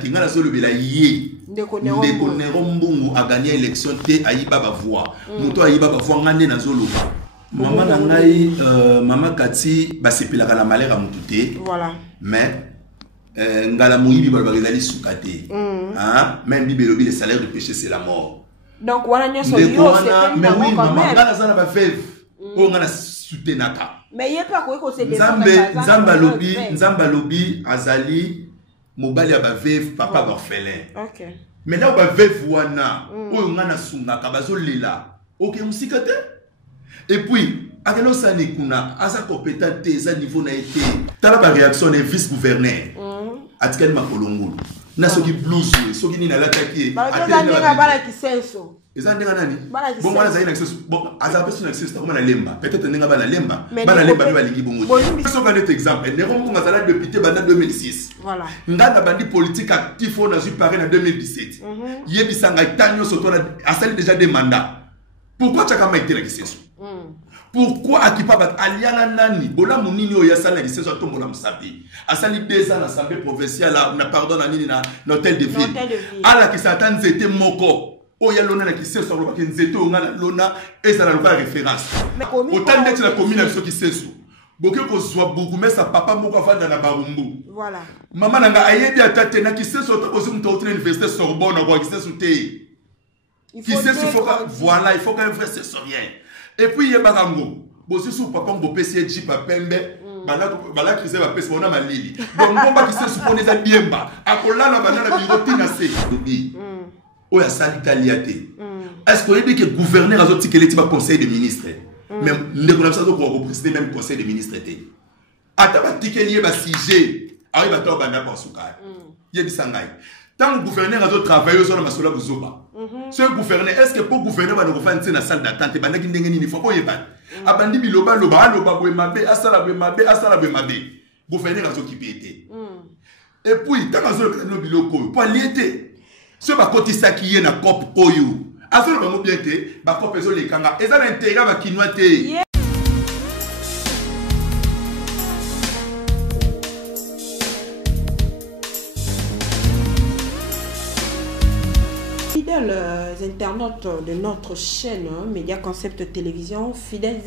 Kinga solo bela ye. Ndeko Nerombungu a gagné l'élection te ayiba ba voix. Muto ayiba ba voix ngane na zolo. Maman nangai maman Kati ba sepelaka na malheur mutu te. Voilà. Mais ngala moyibi ba bazali sukate. Hein? Même bibelobi le salaire de péché c'est la mort. Donc voilà nyoso yo c'est mais oui maman ngala zana ba veuve. O ngana soutenaka. Mais yé pas ko se défendre. Nzamba lobi azali mobali ya ba veuve papa ba orphelin. OK. Mais là ba veuve wana o ngana sungaka bazolela. OK musikate. Et puis akelo sani kuna asa compétent te za niveau na été. Tala ba réaction des vice-gouverneur. Atikel makolongolo. Na soki blues soki ni na lataki. Ba ndenga bala kisenso. Eza ndenga nani? Bon wana za ina access. Bon aza personne access ta na lemba. Peut-être ndenga bala lemba. Bala lemba ni balingi bongo. So ka net exemple. Nerombungu azala député banda 2006. Voilà. Ngana bandi politique actif on a su parler en 2017. Yebisanga tanyo soto asali déjà des mandats. Pourquoi tu as quand même été la kisenso? Pourquoi Akipa bat aliana nani bola munini o yasala lisenso to mola msabi asali 2 ans à l'Assemblée provinciale na pardon na nini na hôtel de ville ala ki satan zete moko o ya lona na kisenso lo ba nzete o ngana lona eza na loba référence autant d'être la commune so kisenso boke ko zwa bougumé sa papa moko afanda na barumbu voilà maman nanga ayebi atate na kisenso to ko zumto au université Sorbonne ko kisenso te kisenso faut voilà il faut qu'un vrai sensoriel. Et puis il y a barango. Bosi sou papa ngo PCG pa pembe. Bala crise ba pesa ona malili. Donc ngomba ki se supone za biemba. Akola na banana biroti na se. Dobi. O ya sali taliate. Est-ce que il dit que gouverneur azo tikeleti ba conseil de ministre. Même ndeko na sazo ko présider même conseil de ministre té. Ata ba tikeli ba CG. Ari ba to banda kwa sukari. Yebisangai. Tant que gouverneur a travaillé sur la masola buzoba. Ce gouverneur, est-ce que pour gouverner va nous faire une salle d'attente? Il faut pas y aller. Abandi biloba loba loba boemabe asala boemabe. Gouverneur a occupé. Et puis tant que nous biloko pour liété. Ce ba kotisa qui est na cop oyo. Asala ba mobiete ba cop ezo le kanga. Eza na intérêt ba kinwate. Fidèles internautes de notre chaîne Média Concept Télévision, fidèles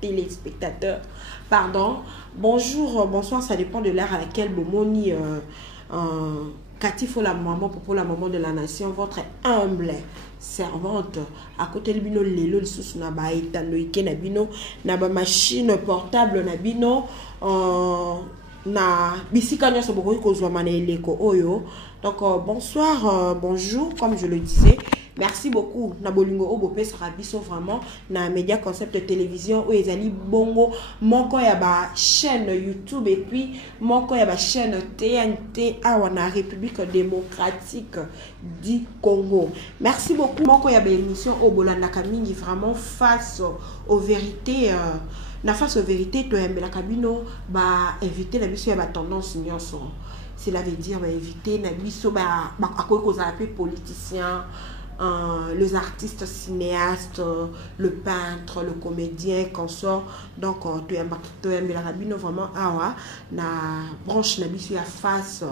téléspectateurs, pardon, bonjour, bonsoir, ça dépend de l'heure à laquelle Bomoni Katifo la maman pour la maman de la nation, votre humble servante à côté de bino lelo lisusu na ba etando ike na bino na ba machine portable na bino na bisika nyoso bokoki kozwa mana eleko oyo. Donc bonsoir, bonjour, comme je le disais. Merci beaucoup na bolingo obope sarabiso vraiment na Média Concept Télévision ou ezali bongo moko ya ba chaîne YouTube et puis moko ya ba chaîne TNT awa na République démocratique du Congo. Merci beaucoup moko ya ba émission obolanda kamingi vraiment face aux vérités na face aux vérités to yambela kabino ba inviter la biso ya ba tendance nyonso. Cela veut dire bah, éviter à quoi qu'on appelle politiciens, les artistes cinéastes, le peintre, le comédien, consort. Donc, tu aimes la rabine vraiment awa na branche na biso ya face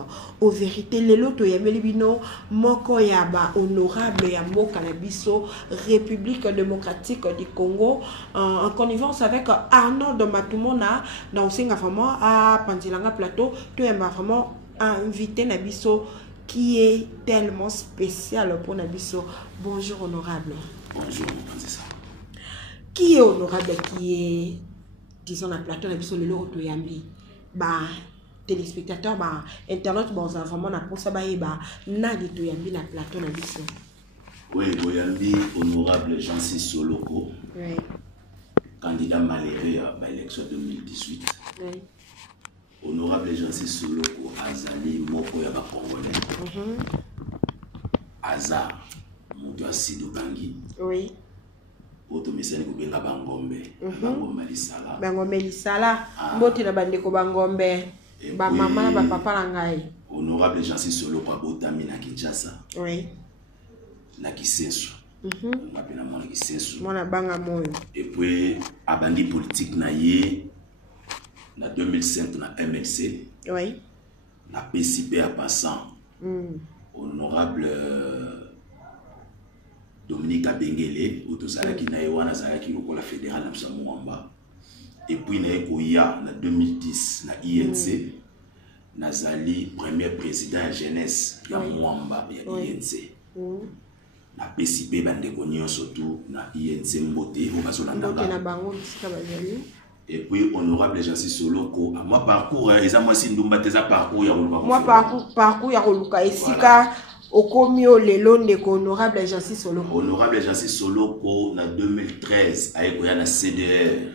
aux vérités. Les lots tu aimes les bino moko ya ba honorable ya moka na biso République démocratique du Congo en connivence avec Arnaud Matumona dans singa vraiment à Pandilanga plateau. Tu aimes vraiment invité Nabiso qui est tellement spécial pour Nabiso. Bonjour honorable. Bonjour, c'est ça. Qui est honorable, qui est, disons, la plateau Nabiso le lot Yambi. Bah, téléspectateurs, bah, internet, bon, ça vraiment n'a pas ça, bah, nadi to Yambi la plateau Nabiso. Oui, Boyambi, honorable Jean-Cy Soloko. Oui. Candidat malheureux à l'élection 2018. Oui. Honorable Jean-Cy Soloko azali moko ya ba Congolais. Aza mutu asido bangi. Oui. Oto misali ko benga bangombe. Bangombe lisala. Bangombe lisala. Mboti na bandeko bangombe. Ba mama na ba papa na ngai. Honorable Jean-Cy Soloko abotami na Kinshasa. Oui. Na Kisenso. Mapena mwana Kisenso. Mwana banga moyo. Et puis abandi politique na ye. Na 2005 na MLC. Oui. Na PCP à passant honorable Dominique Abengele otozalaki na ewana zalaki lokola fédéral na Mouamba. Et puis na ekoya na 2010 na INC nazali premier président jeunesse ya Mouamba ya INC. Na PCP bandeko nyonso tout na INC mbote o bazolanda. Et puis honorable Jansi Soloko, moi parcours eza moi sindumba teza parcours ya Oluka. Moi parcours ya Oluka esika okomio lelo ndeko honorable Jansi Soloko. Honorable Jansi Soloko na 2013 ayekoya na CDR.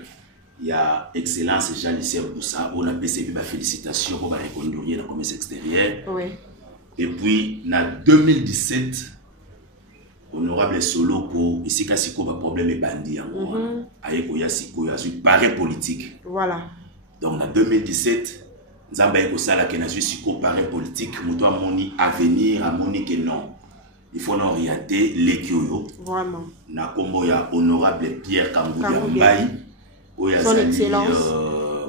Il y a excellence Jean-Lucien Boussa, on a PCP ba félicitations pour ba reconduire dans le commerce extérieur. Oui. Et puis en 2017 honorable Soloko ici kasiko ba problème est bandit en ayeko ya siko ya su paré politique. Voilà. Donc en 2017 nzamba yeko sala ke na su siko paré politique muto amoni avenir amoni que non. Il faut orienter l'équio. Vraiment. Na kombo ya honorable Pierre Kambouya Mbaye. Son excellence.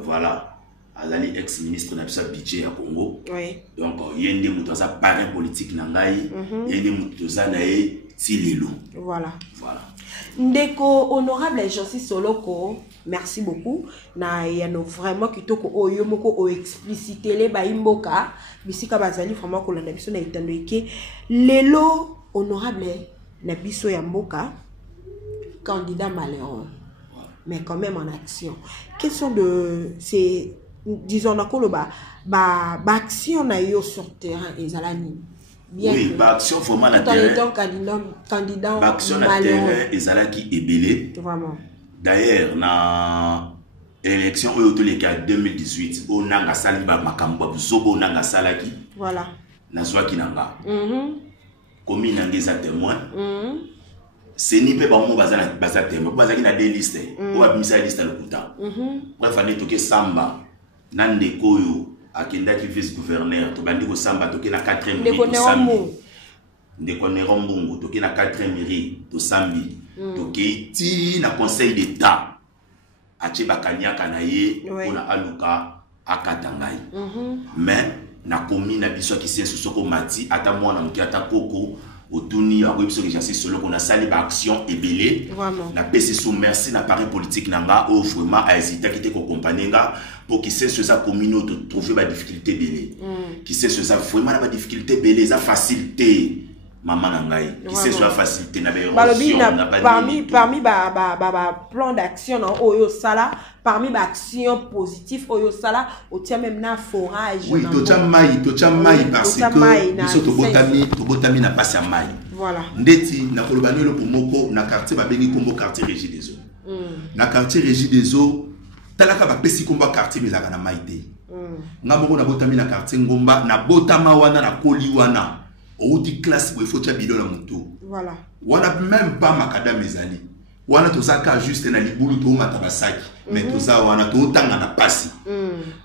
Voilà. Azali ex-ministre de la budget à Congo. Oui. Donc, il y a des moutons à parrain politique nangai. Il y a des moutons à nae tilelo. Voilà. Voilà. Ndeko honorable Jansi Soloko, merci beaucoup. Na yano vraiment kitoko oyo moko o expliciter les baimboka. Bisika bazali vraiment ko landa biso na itando ike. Lelo honorable na biso ya mboka candidat malheureux. Mais quand même en action. Quels sont de ces, disons, action sur terrain et Zalani? Oui, action vraiment na terrain. Candidat action na terrain et Zalaki est belé. Vraiment. D'ailleurs, na élection au 2018, on a sali ba makambo zobo nanga salaki. Voilà. Na zwaki nanga. Komi nangeza témoin. C'est ni peu bon bazar thème bazaki na des listes ou abimisa liste le kuta bref fallait toquer samba nande koyo akenda ki vice gouverneur to bandi ko samba toquer na 4e mairie to sambi ndeko Nerombungu toquer na 4e mairie to sambi toquer ti na conseil d'état ache bakanyaka na ye pona aluka akatangai mais na komi na biso ki senso soko mati ata mwana muki ata koko Otuni a web sur Jansi Soloko qu'on a sali ba action et belé na PC sous merci na pari politique nanga au vraiment a hésité qui te accompagner pour qui sait ce ça communauté trouver ba difficulté belé qui sait ce ça vraiment na ba difficulté belé ça facilité maman nangai qui sait ce facilité na parmi ba plan d'action non oyo sala parmi ba action positive oyo sala o tient même na forage oui to chamai parce que biso to botami na passe à mai voilà ndeti na kolobano le pomoko na quartier ba bengi kombo quartier Régie des Eaux na quartier Régie des Eaux talaka ba pesi kombo quartier bezaka na mai te ngamoko na botami na quartier ngomba na botama wana na koli wana ou di classe où il faut tchabilo la moto. Voilà. Wana même pas makadam ezali. Wana tozaka juste na libulu to matabasaki. Mais toza wana to tanga na pasi.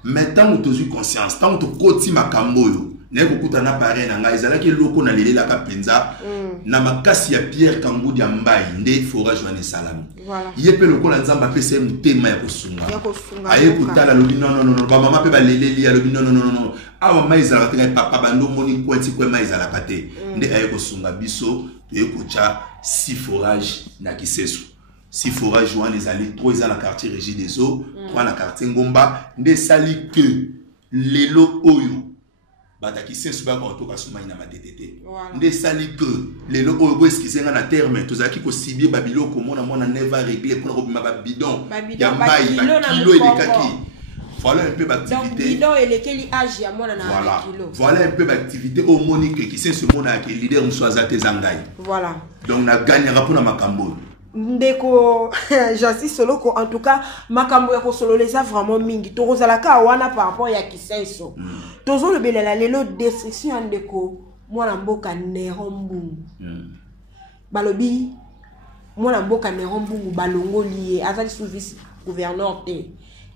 Mais tant que tu conscience, tant que tu koti makamboyo, ne kokuta na pare na nga ezala ki loko na lele la kapenza na makasi ya Pierre Kambouya ya Mbaye nde forage wana salami. Voilà. Yepe loko la nzamba pese mutema ya kosunga. Aye kutala lobi non ba mama pe ba lele li ya lobi non. Awa maizala tenga papa bando moni kwenti kwe maizala pate. Nde aye kosunga biso to kocha si forage na kisesu. Si forage wana ezali 3 dans la quartier Régie des Eaux, 3 na quartier Ngomba, nde sali que lelo oyo bataki sesu ba ko toka suma ina matete. Nde sali que lelo oyo bo eskizenga na terme tozaki ko sibie babilo ko mona neva régler pour robima ba bidon ya mai kilo elekaki. Voilà un peu d'activité. Donc bidon elekeli âge ya mona na kilo. Voilà un peu d'activité au monique qui sait ce mona qui leader msoaza tezangai. Voilà. Donc na gagnera pour na makambo. Ndeko Jansi Soloko en tout cas makambo ya ko solo les a vraiment mingi to kozalaka wana par rapport ya kisenso tozo le belela lelo destruction ndeko mwana mboka Nerombungu balobi mwana mboka Nerombungu balongo lié azali sous vice gouverneur te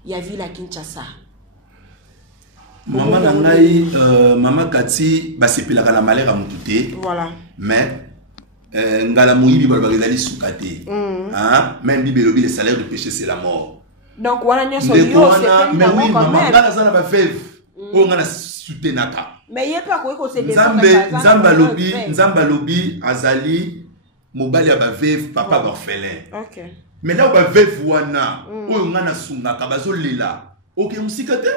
ya ville à Kinshasa maman nangai mama kati basepelaka na malera mutute voilà mais ngala moyibi balbagezali sukate même bibelobi le salaire de péché c'est la mort donc wana nyoso yo c'est mais oui maman ngala zana ba veuve o ngana soutenaka Mais il n'y a pas quoi se Nzamba lobi azali mobali ya ba veuve papa orphelin. OK. Mais là ba veuve wana oyo ngana sunga ka bazolela. OK musikate.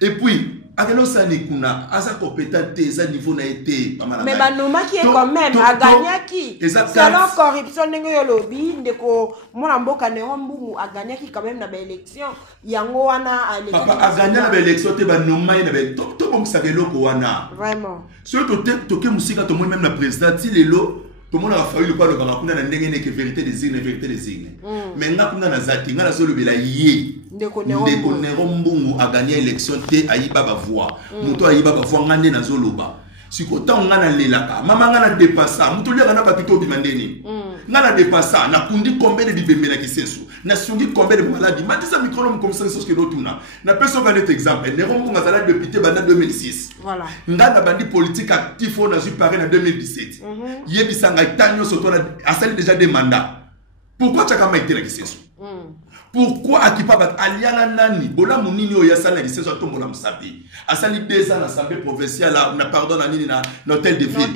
Et puis akelo sani kuna asa compétent eza niveau na été pas mal. Mais banoma qui est quand même a gagné qui selon corruption ndenge yo lobi ndeko mona mboka ne Mbungu a gagné qui quand même na ba élection yango wana a élection. Papa a gagné na ba élection te banoma na ba to bon sakeloko wana. Vraiment. Sur to ke musika to même na président ti lelo tout le monde a fallu le pas le barakuna na ndenge que vérité des signes vérité des signes. Mais nga kuna na zati nga na zolo bela yé. Ndeko Mbungu a gagné élection te ayiba ba voix. Muto ayiba ba voix ngande na zolo ba. Sikota nga na lelaka. Mama nga na dépassa. Muto liaka na bakito bimandeni. Nga na dépassa na kundi combien de bibembe na kisensu. Na sungi combien de maladies. Matisa micronome comme ça ce que d'autuna. Na personne un exemple. Ndeko Mbungu azala député banda 2006. Voilà. Nga na bandi politique actif on a su parler en 2017. Yebisanga tanyo soto a sali déjà des mandats. Pourquoi tu as quand même été la kisensu? Pourquoi Akipa bat aliana nani bola munini o yasala na kisensu to mola musabi. Asali 2 ans à l'Assemblée provinciale na pardon na nini na hôtel de ville.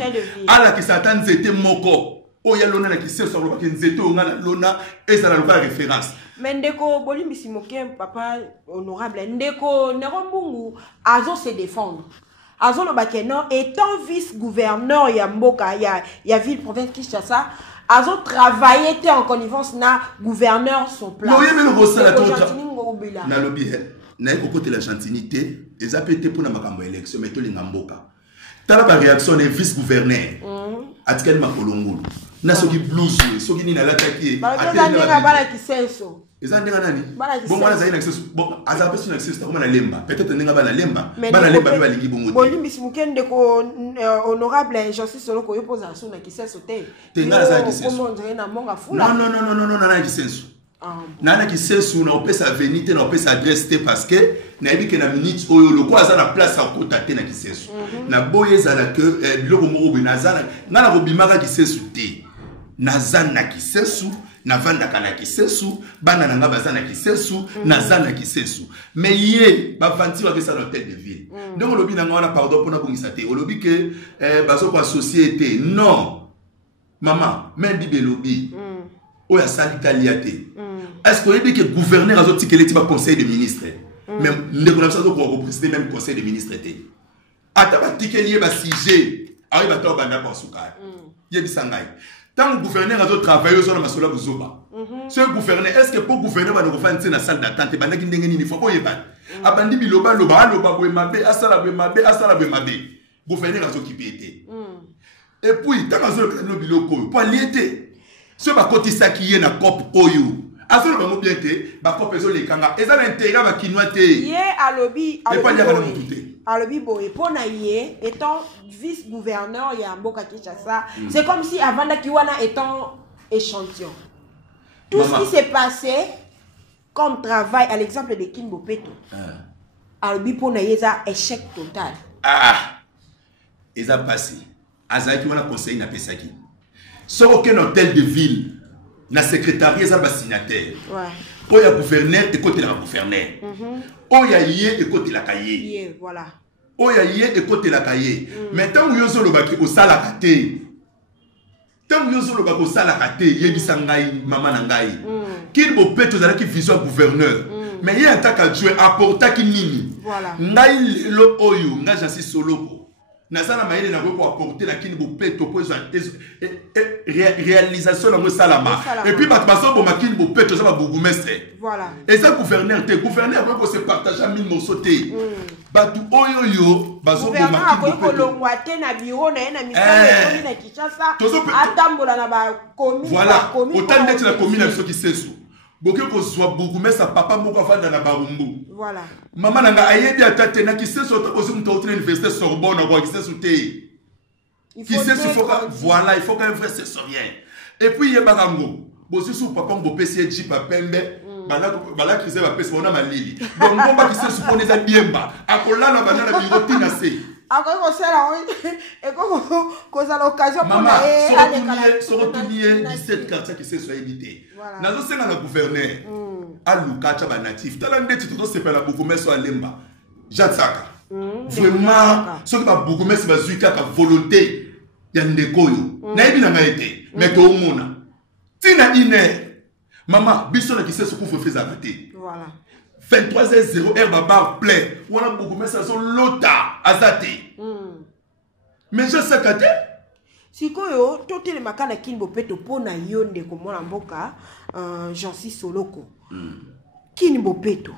Ala ki satan zete moko. O ya lona na kisensu ro ba kinzete o ngana lona ezala ba référence. Mais ndeko bolimbisi moke papa honorable ndeko Mbungu azo se défendre. Azo lo bakeno étant vice-gouverneur ya mboka ya ville province Kinshasa azo travailler en connivence na gouverneur son place. Non yeme lo sala to na lobby na ko côté la gentilité les apété pour na makambo élection mais to linga mboka. Tala ba réaction des vice-gouverneur. Atikel makolongolo. Na soki blues soki ni na lataki. Ba nga bala kisenso. Eza ndinga nani? Bon mwana zaina access bon azape sur access ta na lemba. Peut-être ndinga bana lemba. Bana lemba ni balingi bongo. Bolimbisi mukende ko honorable injustice solo ko yopoza so na kisenso te. Tenga za kisenso. Non na kisenso. Na kisenso na opesa venite na opesa adresse te parce que na yebi ke na minute oyo loko aza na place à kota te na kisenso. Na boye za na que biloko moko bina za na na robimaka kisenso te. Nazana kisensu na vanda kana kisensu bana nanga bazana kisensu nazana kisensu mais ye ba vanti wa kesa l'hôtel de ville donc lobi nanga wana pardon pour na bongisa te lobi que bazo ko société non maman même bibe lobi o ya sali kaliate est-ce que yebi que gouverneur azo tikeleti ba conseil de ministre même ndeko na sazo ko présider même conseil de ministre te ata ba tikelier ba sujet ayi ba to banda ko suka yebi sangai. Tant que le gouverneur a travaillé sur la masola buzoba. Ce gouverneur, est-ce que pour gouverner va nous faire une salle d'attente et banaki ndengeni ni faut pas y battre. Abandi biloba loba bwe mabe asala bwe mabe. Gouverneur a s'occupé été. Et puis tant que le biloko pour liété. Ce ba kotisa qui est na cop oyo. Azolo ba mobiete ba cop ezo le kanga. Eza na intérêt ba kinwate. Yé alobi alobi boye pona yé étant vice-gouverneur ya mboka Kinshasa, c'est comme si avant Kiwana étant échantillon. Tout ce qui s'est passé comme travail à l'exemple de Kimbo Peto. Alobi pona yé ça échec total. Eza passé. Azaki wana conseil na pesaki. Sur aucun hôtel de ville na secrétariat eza ba signataire. Ouais. Oya gouverneur et côté la gouverneur. Oya yé et côté la cahier. Voilà. Oya yé et côté la cahier. Mais tant que yozo lobaki au sala kate. Tant que yozo lobaki au sala kate, yebisa ngai mama na ngai. Kimbo Peto zala ki vision gouverneur. Mais yé attaque à jouer apporta ki nini. Voilà. Ngai lo oyo, ngai jansi solo. Nazana maïle na ko apporter la Kimbo Peto pour réalisation dans le salama. Et puis batbaso bo makini bo Peto ça va bourgmestre. Voilà. Et ça gouverneur te gouverneur peut se partager 1000 morceaux te. Batu oyoyo baso bo makini bo Peto. Na bureau na na misala na Kinshasa. Atambola na ba commune. Voilà. Autant d'être la commune avec ceux qui sait boke ko soit bourgmestre papa moko afanda na barumbu. Voilà. Maman nanga ayebi atate na ki sait surtout bosi mutauti na université Sorbonne na ko ki sait souté. Qui sait ce faut voilà, il faut qu'un vrai césarien. Et puis il y a barango. Bosi sou papa ngo PCG papembe. Bala ki sait ba pesa ona malili. Donc ngomba ki sait supone za biemba. Akola na banana biroti na se. Ako ko sera et ko za l'occasion pour aller sortir 17 quartiers qui se soit évité. Nazo senga na gouverneur. Aluka cha ba natif. Tala ndeti to se pela bourgmestre Alemba. Jatsaka. Vraiment, ce qui va beaucoup mais c'est bazui kaka volonté ya ndeko yo. Na yebi na nga été, mais to mona. Tina ine. Maman, biso na kisse ce couvre feu arrêté. Voilà. 23h0 heure baba plein. Wana beaucoup mais ça sont lota azate. Mais je sais que sikoyo totele makana kinbo peto pona yonde ko mona mboka Jansi Soloko. Kinbo peto.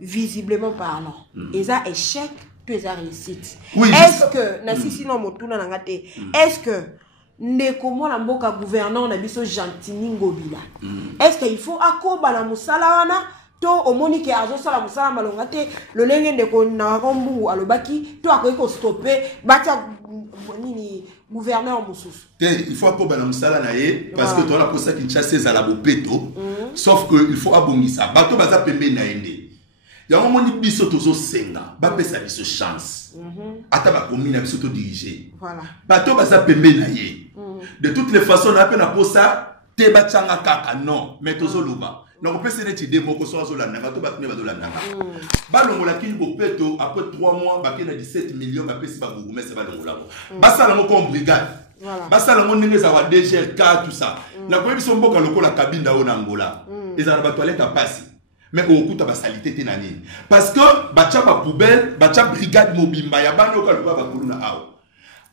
Visiblement parlant, eza échec, tu es à réussite. Oui, est-ce que Nassisi no motuna nangate, est-ce que ndeko mona mboka gouverneur na biso Gentini Ngobila. Est-ce qu'il faut akoba na musala wana to omoni ke azo sala musala malongate le lenge ndeko na rombu alobaki to akoki ko stopper batia nini gouverneur mususu. Il faut akoba na musala na ye parce que toi la posa Kinshasa za la bopeto sauf que il faut abongisa bato baza pembe na ende. Il y a un moment où biso tozo senga, ba pesa biso chance. Ata ba komina biso to diriger. Voilà. Bato baza pembe na ye. De toutes les façons na pe na posa te ba changa kaka non, mais tozo loba. Donc peut se neti demo ko so la nanga to ba kune ba do la nanga. Ba longola kini bopeto après 3 mois ba kena 17 millions ba pesa ba gourmet c'est ba longola. Ba sala mo comme brigade. Voilà. Ba sala mo ndenge za wa DGK tout ça. Na ko biso mboka lokola kabinda o na Angola. Ezala ba toilette à passer. Mais au coup, tu as salité ténani. Parce que, bacha ba poubelle, bacha brigade mobimba, ya ba no ka ba kuluna awo.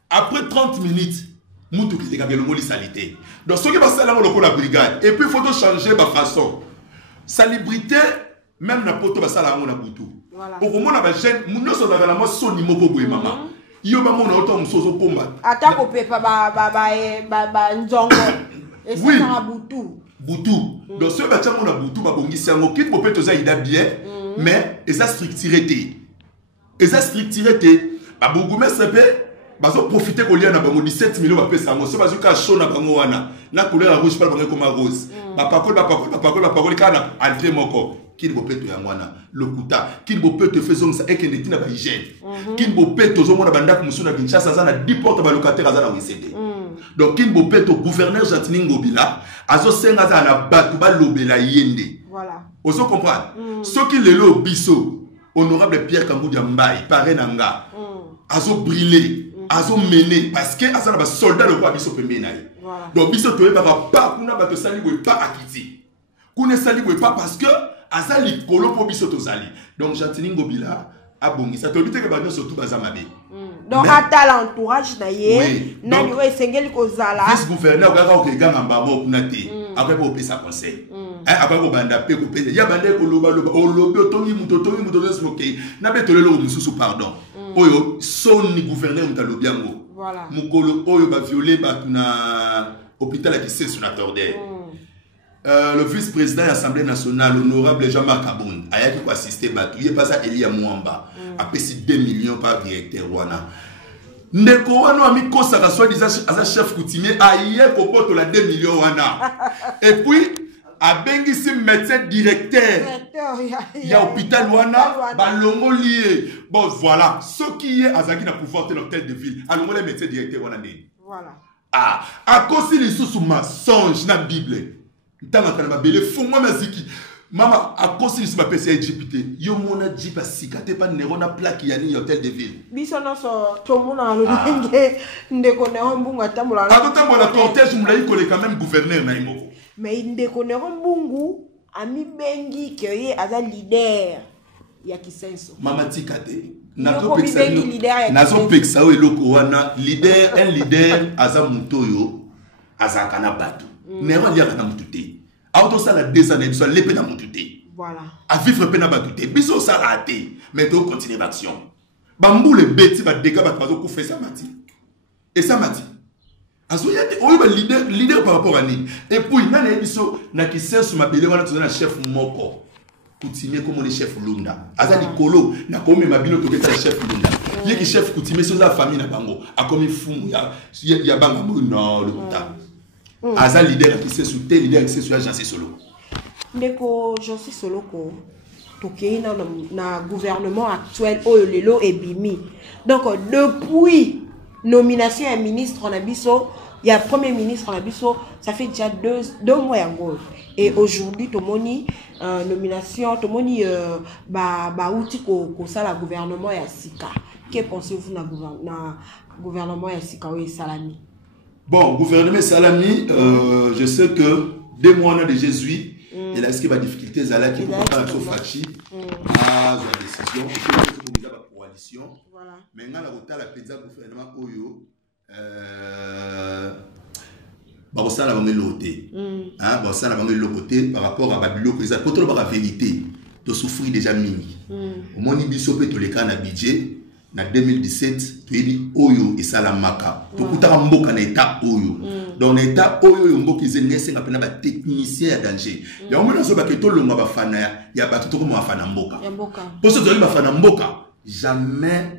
Après 30 minutes, mutu ki teka belo moli salité. Donc ce qui va ça là la brigade. Et puis il faut changer ba façon. Salubrité, même na poto ba sala ngo na butu. Voilà. Au moment na ba jeune, muno so da la mo so ni moko boy mama. Yo ba mo na auto musozo komba. Ata ko pepa ba nzongo. Et ça na butu. Boutou. Donc, ce bâtiment on a boutou, bah, bon, c'est un kit pour peut-être ça bien, mais et ça structuré. Et ça structuré. Bah, beaucoup mais ça peut, bah, ça profiter qu'on y a na bango 17 millions bah, ça moi, ça va jusqu'à chaud na bango wana. La couleur rouge pas bango comme rose. Bah, parole, kana, André moko. Qui ne peut te yangwana, le kuta, qui ne peut te faire ça et qui n'est pas hygiène. Qui ne peut te zomo na bandak musuna Kinshasa ça na 10 portes ba locataire à la WCD. Donc qui ne peut te gouverneur Gentini Ngobila, azo senga za na batu ba lobela yende. Voilà. Oso comprendre. Ce qui le lo biso, honorable Pierre Kamboudia Mbaye, paré nanga. Azo brûler, azo mener parce que asa na ba soldat le roi biso pembe na ye. Donc biso to ba pas kuna ba to sali pas akiti. Kuna sali pas parce que azali kolo po biso tozali. Donc Gentini Ngobila a bongi ça to bité que ba surtout bazamabe. Donc ata l'entourage na ye na ni we sengeli ko zala. Vice gouverneur ka ko ganga mbamo kuna te. Après pour pesa conseil. Après ko banda pe ko pesa. Ya banda ko loba o lobi otongi muto smoke. Na betolelo mususu pardon. Oyo son ni gouverneur mutalobi yango. Voilà. Mukolo oyo ba violer ba tuna hôpital qui c'est sur la tordée. Le vice-président de l'Assemblée nationale, l'honorable Jean-Marc Aboun, a été assisté Batou. Il est passé à Elia Mouamba, a payé 2 millions par directeur. Ndeko wana a mis Kosa soit disant chef coutumier, a hier kopoto la 2 millions wana. Et puis, a bengi si médecin directeur. Il y a hôpital wana, balongo lié. Bon, voilà. Ce qui est Azaki na pouvoir de l'hôtel de ville. Alors, les médecins directeurs wana né. Voilà. Ah, à cause de sous mensonge dans la Bible. Tanga kana bele fongwa maziki mama akosi lisima pesa GPT yo mona jipa sikate pa nerona plaque yani hôtel de ville biso no so to mona lo ndenge ndeko ne mbungu atambola la cortège mulayi kole quand même gouverneur na imoko mais ndeko ne mbungu ami bengi ke ye aza leader ya kisenso mama tikate nazo peksa o eloko wana leader un leader aza mutoyo aza kana batu Nero liya kana mutute. Auto ça la 2 ans et soit l'épée dans mutute. Voilà. À vivre peine à batute. Biso ça raté. Mais tu continuer l'action. Bambou le bêtis va dégâts va trop faire ça mati. Et ça mati. Aso y a des leader par rapport à ni. Et puis na na biso na ki sens sur ma belé wana tu na chef moko. Coutumier comme les chef Lunda. Azali kolo na comme ma bino to le chef Lunda. Yé ki chef coutumier sur la famille na bango. A comme fou ya banga non le kuta. Aza leader qui s'est soutenu, leader qui s'est sur Jansi Solo. Ndeko Jansi Solo ko toke na gouvernement actuel Oyolelo et Bimi. Donc depuis nomination à ministre on a biso il y a Premier ministre, ça fait déjà deux mois en gros. Et aujourd'hui, Tomoni, nomination, Tomoni, outil ko ça la gouvernement ya Sika. Que pensez-vous na gouvernement ya Sika ou Salami? Bon, gouvernement Salami, je sais que 2 mois on a des jésuites. Et là, est-ce qu'il y a des difficultés à la qui ne pas être fachi à la décision, il y a la coalition. Mais maintenant, la gouvernement Oyo. Bah ça la banque loté hein bah ça la banque loté par rapport à Babylone que ça contre la vérité de souffrir déjà mini au moins biso pe to les cas na budget na 2017 tu dit oyo et ça la maka to kutaka mboka na état oyo dans l'état oyo mboka izenese ngapena ba technicien à danger ya au moins so ba que to longa ba fana ya ba to comme fana mboka pour ce to ba fana mboka jamais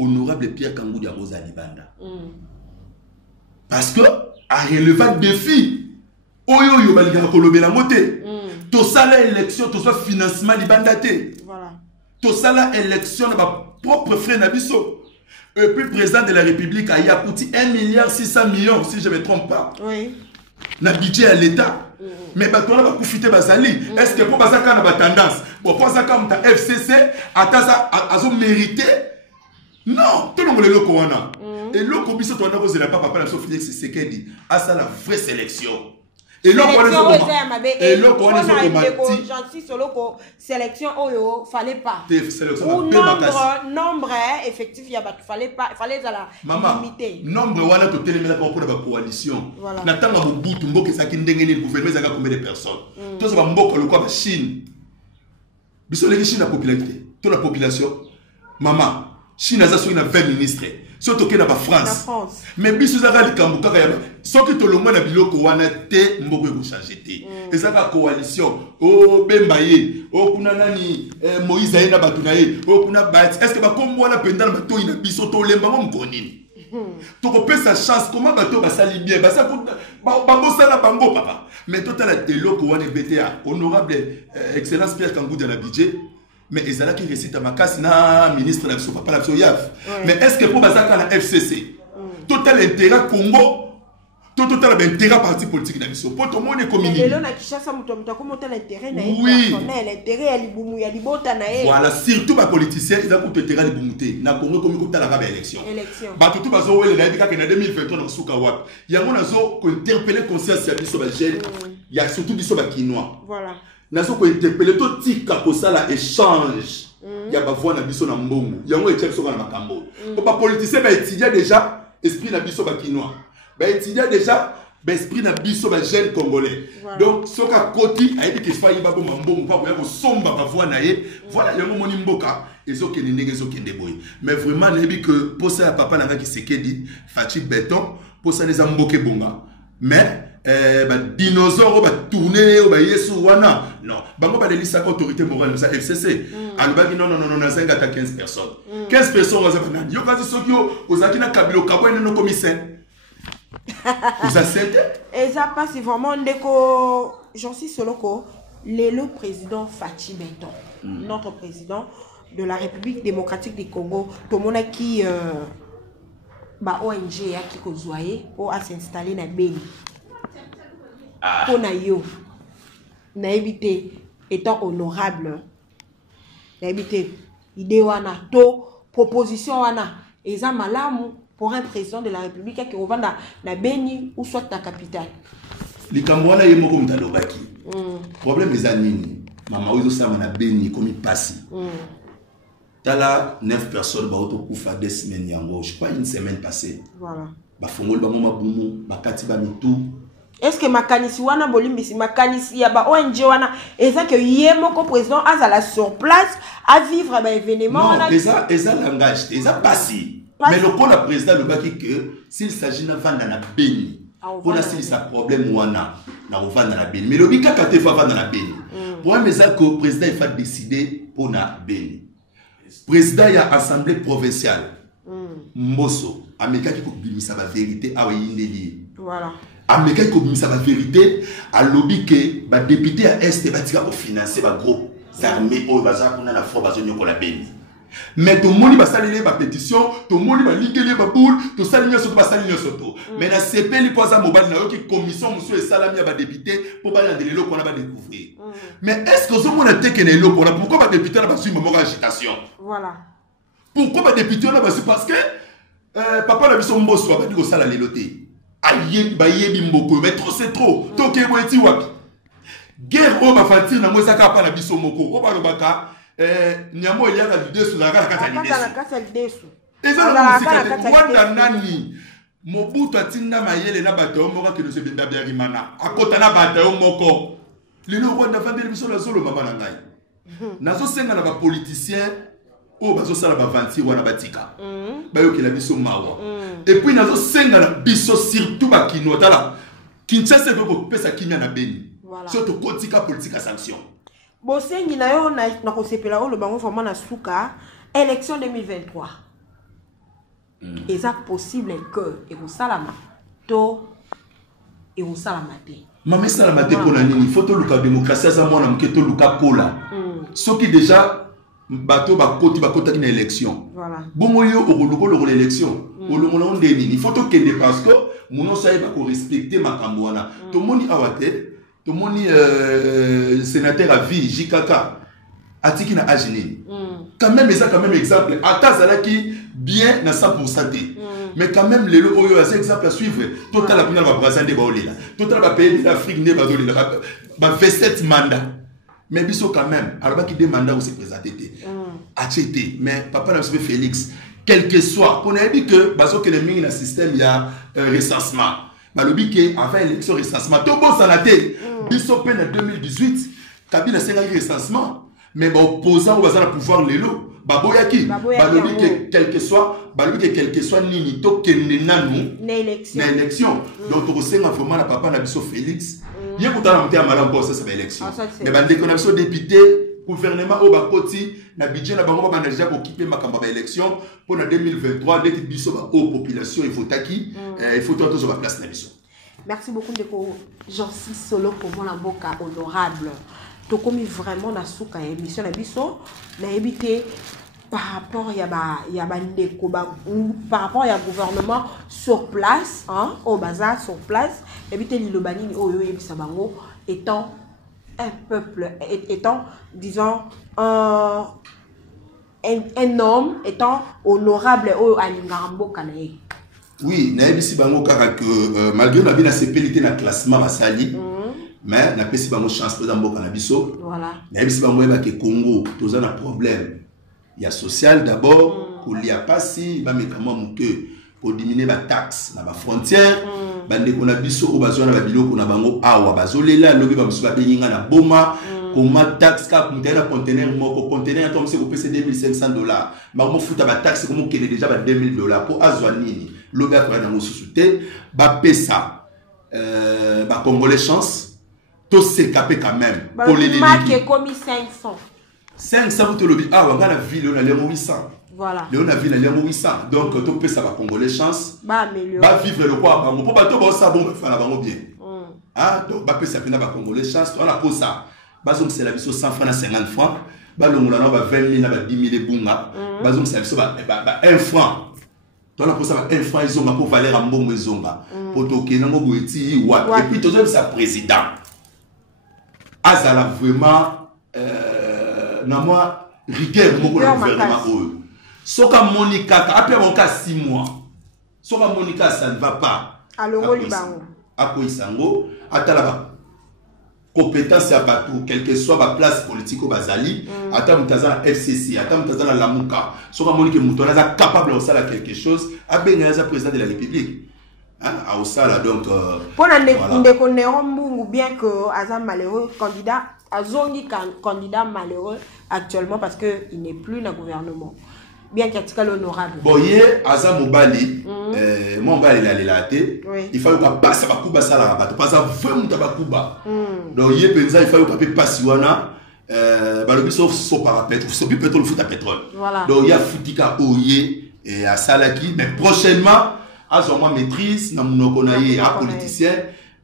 honorable Pierre Kangou ya Rosa Libanda. Parce que, à relever le défi, oyo yo balika kolobe la moté. To sala élection, to soit financement Libanda té. Voilà. To sala élection na propre frère Nabiso. Et puis président de la République a coûté 1,6 milliard si je ne me trompe pas. Oui. Na budget à l'État. Mais bah toi va profiter bazali. Est-ce que pour bazaka na ba tendance, pour bazaka mta FCC ataza azo mérité? Non, tout le monde est là qu'on a. Et là, comme ça, on a posé la papa, sauf que c'est qu'elle dit, ah ça la vraie sélection. Et là, on est gentil sur le sélection, oh fallait pas. Ou nombre effectif, il fallait pas, fallait la limiter. Nombre on a tout télé pour la coalition. N'attend pas beaucoup de monde qui ça qui n'engage le gouvernement, ça a combien de personnes. Tout ça va beaucoup le quoi Chine. Bisous les Chine la popularité, toute la population, maman. Chine a 20 ministres. Surtout que dans la France. Mais biso za li kambuka ya soki to le na biloko wana te mboko ko changer te. Ezaka coalition o Bembaye o kuna nani Moïse ayena batu na ye o kuna bat est-ce que ba kombo wana pendana bato ina biso to lemba mo mkonini. To ko pesa chance comment bato ba sali bien ba sa bango sala bango papa. Mais total eloko wana BTA honorable excellence Pierre Kangou de la budget. Mais ils ont qui récite à ma casse na ministre de la papa la Yaf. Mais est-ce que pour bazaka la FCC total intérêt Congo total intérêt parti politique na biso pour tout le monde est communiqué. Et là na Kinshasa mutomta comme total intérêt na personnel intérêt ya libumu ya libota na ye. Voilà surtout ba politicien ils ont tout intérêt libumuté na Congo comme ko tala ba élection. Ba tout bazo wele na ndika que na 2023 na suka wapi. Ya mona zo ko interpeller conscience ya biso ba jeune ya surtout biso ba kinois. Voilà. Nazo ko interpeller to tika ko sala échange ya ba voix na biso na mbongo yango etche biso na makambo ba politicien ba étudier déjà esprit na biso ba kinois ba étudier déjà ba esprit na biso ba jeune congolais donc soka koti ayebi ke fa yiba bo mbongo pa ko somba ba voix na ye voilà yango moni mboka ezoke ni ndenge ezoke ndeboy mais vraiment nayebi que pour ça papa na ki sekedi Fachi Béton pour ça les amboke bonga mais dinosaure va tourner au yesu wana non bango ba delisa autorité morale ça FCC alobaki non 5 à 15 personnes 15 personnes on va yo kasi sokio ozaki na kabilo kabwene no commissaire vous acceptez et ça passe vraiment ndeko j'en suis soloko le président Fachi Béton notre président de la République démocratique du Congo tout monde qui ba ONG ya ki kozwaye pour s'installer na Beni. Pour yo na éviter étant honorable na éviter idée wana to proposition wana eza malamu pour un président de la République qui revanda na Beni ou soit ta capitale likambo wana yemo ko mutalo baki problème eza nini mama ozo sama na Beni comme passi tala 9 personnes ba auto kufa 2 semaines yango je crois une semaine passée voilà ba fongol ba moma bumu bakati ba mitu. Est-ce que makanisi wana bolimbisi makanisi ya ba ONG wana eza que yemo ko président azala sur place à vivre ba événement wana eza langage eza passé mais le pôle président le baki que s'il s'agit na vanda na Beni pour la si ça problème wana na vanda na Beni mais le bika ka te fa vanda na Beni pour un message que le président il faut décider pour na Beni président ya assemblée provinciale Mbosso ameka ki ko bimisa ba vérité a yindeli voilà ameka ko bimisa ba vérité a lobby que ba député à est ba tika ko financer ba groupe armés au bazar kuna na fo bazo nyoko la Beni mais tout le monde va saluer ma pétition, tout le monde va liguer ma boule, tout saluer sur pas saluer sur tout. Mais la CP li pose à mobile na qui commission monsieur et salami va député pour pas dans les lots qu'on va découvrir. Mais est-ce que ce monde a été que les lots pourquoi pas député n'a pas su moment agitation? Voilà. Pourquoi pas député n'a pas su parce que papa n'a vu son boss va dire au sala les lotés. Aïe ba yebi mboko mais trop c'est trop. Toké boiti wapi. Guerre au ba fatir na mwesa ka pa na biso moko. O ba lobaka nyamo il y a la vidéo sur la kata lidesu. Eza na musika Rwanda nani Mobutu atinda mayele na bato moko ke no se benda bia rimana. Akota na bato moko. Lelo Rwanda fandeli biso la solo mama na ngai. Nazo senga na ba politicien o bazo sala ba vanti wana batika. Bayo ke la biso mawa. Et puis nazo senga na biso surtout ba kinotala. Kinshasa ko pesa kimia na Beni. Surtout kotika politique sanction. Bosengi na yo na kosepela o lo bango vraiment na suka élection 2023. Est-ce possible que et vous salama to et vous salama te. Mama salama te pour nini photo luka démocratie ça mona mketo luka kola. Ce qui déjà bato ba kota ki na élection. Voilà. Bongo yo o l'élection. O lo mona onde nini photo kende parce que mono saye ba ko respecter makambo wana. To moni awate tout le monde sénateur à vie, Jikaka, Atiki na Agini. Quand même, c'est quand même exemple. Atazala qui bien na 100%. Mais quand même, les lots, c'est exemple à suivre. Total, la première va brasser Baolela. Total, va payer l'Afrique, ne va donner va faire 7 mandats. Mais biso quand même, alors qui des mandats où c'est présenté. Acheté. Mais papa n'a pas Félix. Quel que soit, on a dit que, parce que le mine, le système, il y a recensement. Malobi ke avant élection recensement to bon sanaté biso peine en 2018 Kabila senga recensement mais ba opposant au bazana pouvoir lelo baboyaki balobi ke quel que soit nini to kende nanu na élection donc to senga vraiment la papa na biso Félix ye kutana mté amala mpo ça c'est élection mais bande ko na biso député gouvernement au bakoti na budget na bango ba déjà occuper makamba ba élection pour 2023 dès que biso ba aux population il faut taki il faut tout sur la place na biso. Merci beaucoup de Jean-Cis Solo pour mon avocat honorable. To komi vraiment na suka émission na biso na éviter par rapport ya ba ndeko par rapport ya gouvernement sur place hein au bazar sur place éviter lilobani oyo yebisa bango étant un peuple étant disons un homme étant honorable au alingambo kanae. Oui, naebisi bango kaka que malgré la vie na sepelité na classement basali mais na pesi bango chance pour mboka na biso. Voilà. Naebisi bango eba ke Congo toza na problème. Il y a social d'abord pour li a passi ba mekamo muke pour diminuer la taxe na ba frontière bande ko na biso o bazwa na ba biloko na bango awa bazolela lobi ba musuba benyinga na boma koma taxe ka mutena conteneur moko conteneur to mse ko pese $2,500 ma mo futa ba taxe ko mo kene déjà ba $2,000 pour azwa nini lobi akora na mosusute ba pesa ba congolais chance to se capé quand même pour les marque comme 500 vous te lobi awa ngana ville na le 800. Voilà. Léon a vu les 800. Donc, tu peux savoir congolais chance. Bah, vivre le quoi. Pour pas tout ça, bon, faire la banque bien. Ah, donc, bah, peut s'appeler la congolais chance. On a pour ça. Bah, donc, c'est la vie sur 100 francs à 50 francs. Bah, le moulin, va 20 000, 10 000 bunga. Bah, donc, c'est la vie sur 1 franc. Donc, on a pour ça 1 franc, ils ont pour valer un bon maison. Pour toquer, non, et puis, tu as sa président. Azala vraiment, n'a moi, rigueur, mon gouvernement. Soka Monica, après mon cas 6 mois. Soka Monica, ça ne va pas. Alors, Libango. À Koisango, à Talaba. Compétence à Batou, quelle que soit ma place politique au Bazali, à Tamutazana FCC, à Tamutazana Lamuka. Soka Monica Moutona est capable de faire quelque chose. À Bengaza, président de la République. À Osala, donc. Pour un bien que Azam malheureux candidat, Azongi candidat malheureux actuellement parce qu'il n'est plus dans le gouvernement. Bien qu'il y ait l'honorable. Bon, hier, Azam Mobali, mon bali il a été. Il faut que passe à Kuba Salama, parce que vraiment Tabakuba. Donc, hier, il faut que passe Wana, le sauf son parapètre, sauf pétrole, foot à pétrole. Donc, il y a Foutika Oye et à Salaki, mais prochainement, Azam maîtrise, na monokonaye à politicien,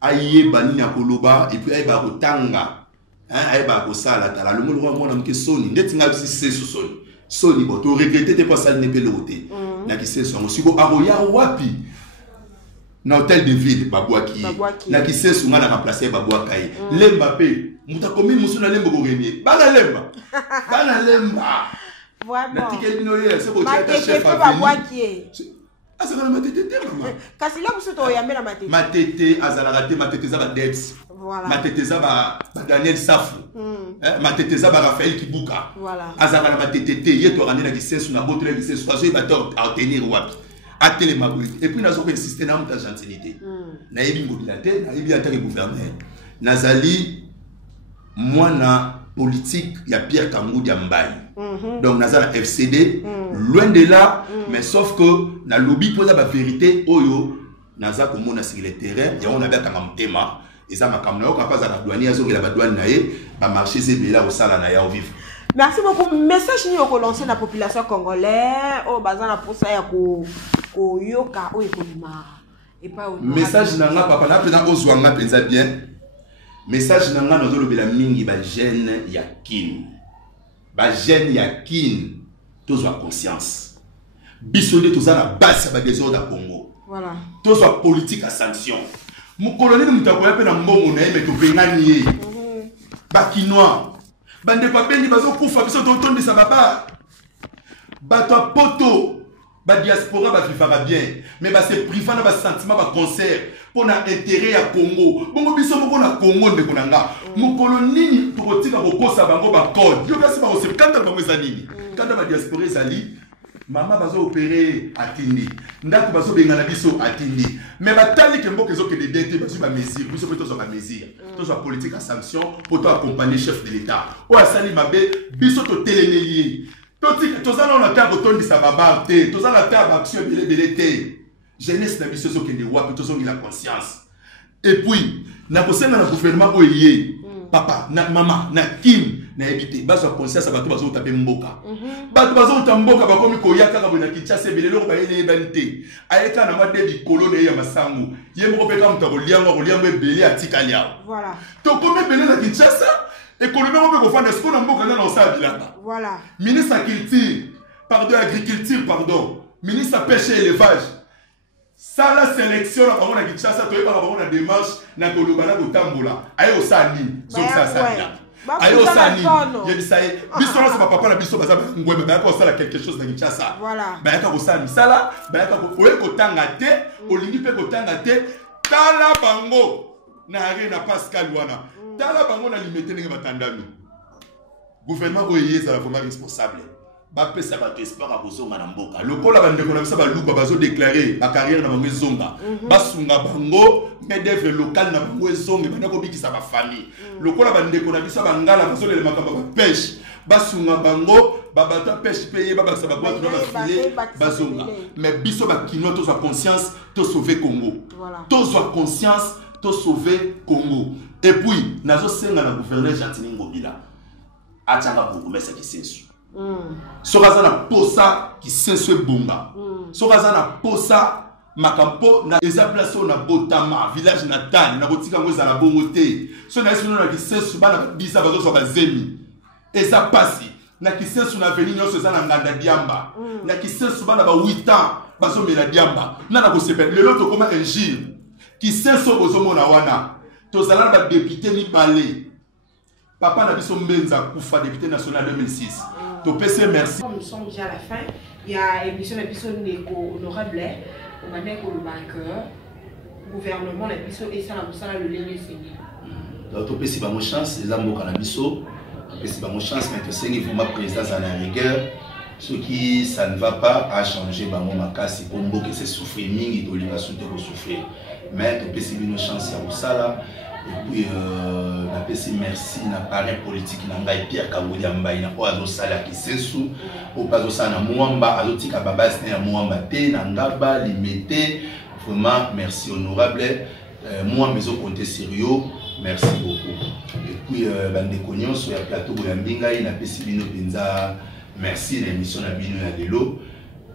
aïe bani na Koloba, et puis aïe Barotanga, aïe Barosala, le monde roi, mon ami, Sony, n'est-ce pas si c'est sous Sony. soni bo to regretter te pas ça ne peut l'ôter na ki se son aussi bo aroya wapi na hôtel de ville babwaki na ki se son na remplacer babwakai lemba pe muta komi musuna lemba ko renier bana lemba vraiment na ticket bino ye c'est bo ta chef babwaki azala matete maman kasi la muso to yambe na matete azala raté matete za ba Debs voilà matete za ba Daniel Safu matete za ba Raphaël Kibuka voilà azala na matete ye to randi na kisensu na botre na kisensu azo ba to a tenir wapi a télémagorie et puis nazo insister na muta gentilité na yebi ngobila na yebi attaque gouverneur nazali mwana politique ya Pierre Kangoudi ya Mbaye donc nazala FCD loin de là mais sauf que na lobby pour la vérité oyo naza komona sur le terrain ya on a beta mtema eza makamna yo kapasa na douane yazo la douane na ye ba marché zebela au sala na ya au vivre. Merci beaucoup. Message ni ko lancer la population congolaise au bazana pour ça ya ko yoka o ekolima et pas au message na nga papa na pena ozwa nga penza bien message na nga nozo lobela mingi ba jeune ya kin ba jeune ya kin tozwa conscience bisode tozana base ba désordre à Congo voilà tozwa politique à sanction mu colonel mutakoya pe na mbongo na yeme to pengani ye ba kinois bande pa bendi bazo kufa biso to tondisa baba bato poto ba diaspora ba vivra bien mais ba se priva na ba sentiment ba concert pour na intérêt ya Congo bongo biso moko na Congo ndeko nanga mukolo nini tokotika kokosa bango ba code yo kasi ba ko se kanda bango ezanini kanda ba diaspora ezali mama bazo opérer atindi ndako bazo bengana biso atindi mais batali ke mboka ezo ke de dete bazo ba mesure biso peut tozo ba mesure tozo politique à sanction pour to accompagner chef de l'état o asali mabe biso to telemelier tozana on a ta rotondisa baba te tozana ta action belé te jeunesse na biso zo ke de wapi tozongi la conscience et puis na kosenga na gouvernement oyé papa na mama na kim na ebité baso conscience bato bazo taper mboka bato bazo tamboka bakomi koyaka ka bona Kinshasa belelo ba ile bante ayeka na made di colonne ya masangu yembo peka mutako liango ebele atikalia voilà to comme belé na Kinshasa économie on peut faire des ce qu'on a mboka na osa bilaka voilà ministre agriculture pardon ministre pêche et élevage ça la sélection na bango na Kinshasa to yeba bango na démarche na kolobana kotambola ayo sani zo ça ayo sani yebisaye biso na sa papa na biso baza ngweme ba ko sala quelque chose na Kinshasa voilà ba yaka ko sala sala ba yaka ko oye ko tanga te olingi pe ko tanga te tala bango na arena Pascal wana tala bango na limité ndenge batandami gouvernement ko yeza la vraiment responsable ba pesa ba espoir a bozonga na mboka lokola bandeko na bisa ba luba bazo déclarer ba carrière na bango ezonga basunga bango medevre local na bango ezonga bana ko bikisa ba famille lokola bandeko na bisa bangala bazo le makamba ba pêche basunga bango ba bato pêche payer ba sa ba boîte na ba filer bazonga mais biso ba kino to sa conscience to sauver Congo to sa conscience to sauver Congo et puis nazo senga na gouverneur Jantini Ngobila atanga beaucoup mais c'est qui sensu sokaza na posa ki sensu bonga sokaza na posa makampo na eza place na botama village natal na botika ngoza na bongo te so na esu na ki sensu bana bisa bazo so bazemi eza pasi na ki sensu na avenue nyonso eza na nganda diamba na ki sensu bana ba 8 ans bazo mela diamba na ko sepel lelo to koma ingir ki sensu bozo mona wana to zala ba député ni balé papa na biso mbenza kufa député national 2006 to PC merci. Nous sommes déjà à la fin. Il y a émission d'épisode honorable on a dit que le banqueur gouvernement l'épisode et ça la le ligne Seigneur. Donc to PC ba mo chance les amours canabiso to PC ba mo chance mais to Seigneur vraiment président à la rigueur ce qui ça ne va pas à changer ba mo makasi kombo que c'est souffrir mingi to linga souter ko souffrir mais to PC bino chance ya usala. Et puis, na pesi merci na parrain politique na ngai Pierre Kangoudi ya Mbaye na ko azo sala ki sensu o bazo sala na muamba azo tika babas na muamba te na ngaba limité vraiment merci honorable moi maison compter sérieux merci beaucoup et puis bande konyo sur ya plateau ya mbinga na pesi bino penza merci na émission na bino ya lelo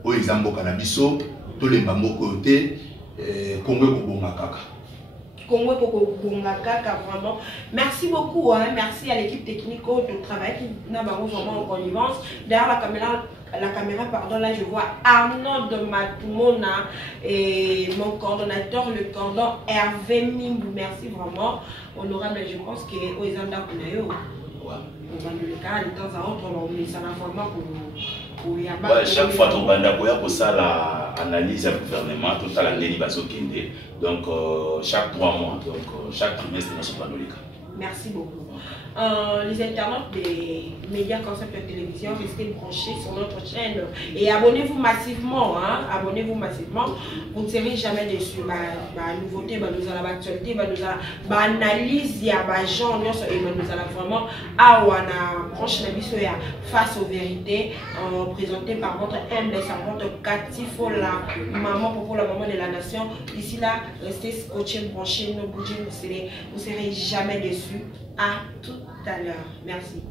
o example kana biso to lemba moko te Congo ko bonga kaka Congo vraiment. Merci beaucoup, hein. Merci à l'équipe technique de travail qui n'a pas vraiment en connivence. Derrière la caméra, pardon, là je vois Arnaud de Matumona et mon coordonnateur, le cordon Hervé Mimbu. Merci vraiment, honorable. Je pense que Oizanda Kunayo, on va le cas de temps à autre, mais ça n'a vraiment ouais, chaque fois qu'on banda pour ça l'analyse du gouvernement, tout à l'année donc chaque 3 mois, donc chaque trimestre nous sommes dans le cas. Merci beaucoup. Les internautes des médias concept de télévision, restez branchés sur notre chaîne et abonnez-vous massivement. Hein? Abonnez-vous massivement. Vous ne serez jamais déçus. Nouveauté, nous allons l'actualité, nous allons analyse, il y a des gens, et nous allons vraiment branche face aux vérités, présenté par votre humble servante Cathy Fola, maman pour la maman de la nation. D'ici là, restez scotchés, branchés, ne bougez, vous serez jamais déçus. À tout à l'heure. Merci.